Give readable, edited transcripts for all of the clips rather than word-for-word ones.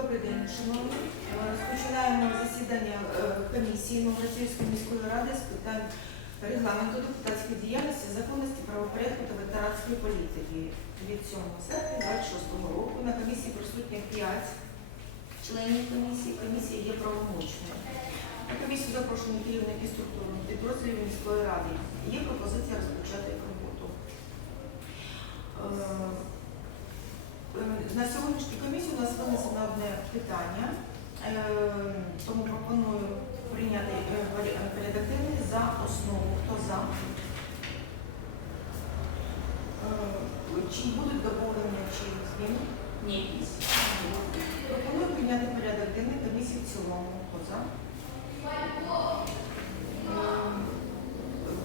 Добрий день, шановні. Розпочинаємо засідання комісії Новгород-Сіверської міської ради з питань регламенту, депутатської діяльності, законності, правопорядку та ветеранської політики від 7 серпня 2026 року. На комісії присутні 5 членів комісії. Комісія є правомочною. На комісію запрошені керівники структурних підрозділів міської ради. Є пропозиція розпочати роботу. На сьогоднішній комісії у нас винесено одне питання, тому пропоную прийняти порядок денний за основу. Хто за? Чи будуть доповнення чи зміни? Ні. Пропоную прийняти порядок денний комісії в цілому. Хто за?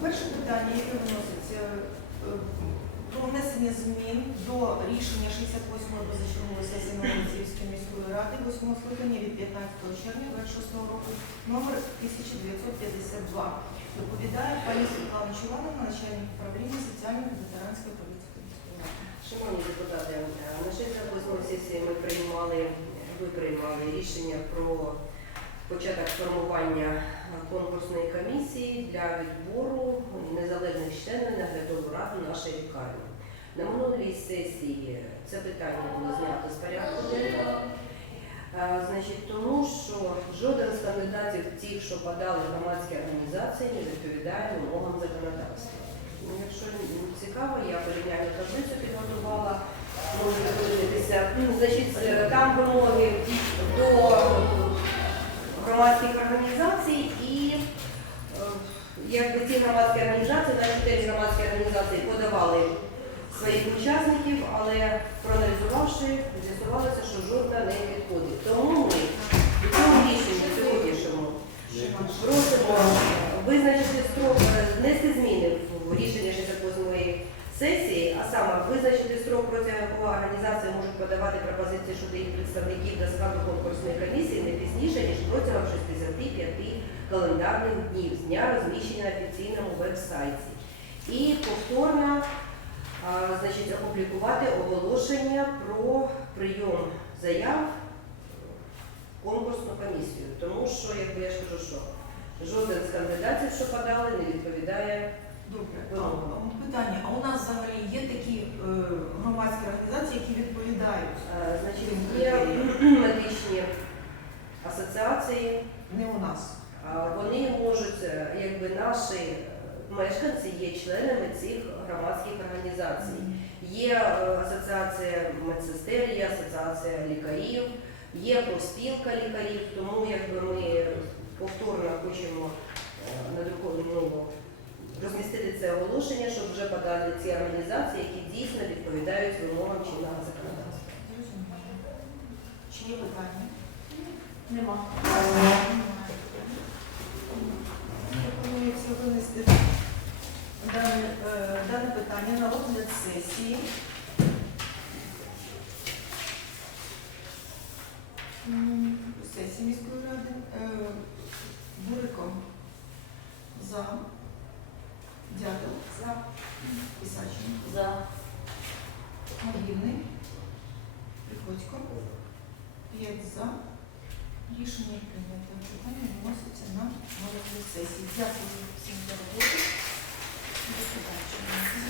Перше питання, яке виноситься про внесення змін до рішення 68-ї позачергової сесії Новгород-Сіверської міської ради 8 скликання від 15 червня 2026 року номер 1952. Доповідає пані Світлана Чуванова, начальник управління соціальної та ветеранської політики міської ради. Шановні депутати, на 68-й сесії ви приймали рішення про початок формування конкурсної комісії для відбору незалежних членів наглядової ради нашої лікарні. На минулій сесії це питання було знято з порядку денного, тому що жоден з кандидатів тих, що подали громадські організації, не відповідає вимогам законодавства. Якщо цікаво, я порівняльну таблицю підготувала, можете подивитися. Там вимоги до громадських організацій і якби ці громадські організації, навіть 4 громадські організації подавали своїх учасників, але проаналізувавши, з'ясувалося, що жодна не підходить. Тому ми в цьому рішенні сьогоднішньому просимо визначити строк, внести зміни в рішення 68-ї сесії, а саме визначити строк, протягом якого організації можуть подавати пропозиції щодо їх представників до складу конкурсної комісії не пізніше, ніж протягом 65 календарних днів з дня розміщення на офіційному веб-сайті. І повторно опублікувати оголошення про прийом заяв в конкурсну комісію. Тому що, якби я ж кажу, що жоден з кандидатів, що подали, не відповідає. Добре. Питання, а у нас взагалі є такі громадські організації, які відповідають? Є медичні асоціації. Не у нас. Вони можуть, якби наші мешканці є членами цих громадських організацій. Є асоціація медсестер, є асоціація лікарів, є профспілка лікарів, тому якби ми повторно хочемо розмістити це оголошення, щоб вже подати ці організації, які дійсно відповідають вимогам чинного законодавства. Чи є питання? Нема. Пропонується винести дане питання на розгляд сесії. Сесії міської ради. Бурико за. Дятел за. Ісаченко За. Могильний. Приходько. 5 за. Рішення прийнято. Питання виноситься на розгляд сесії. Дякую всім за роботу. До побачення.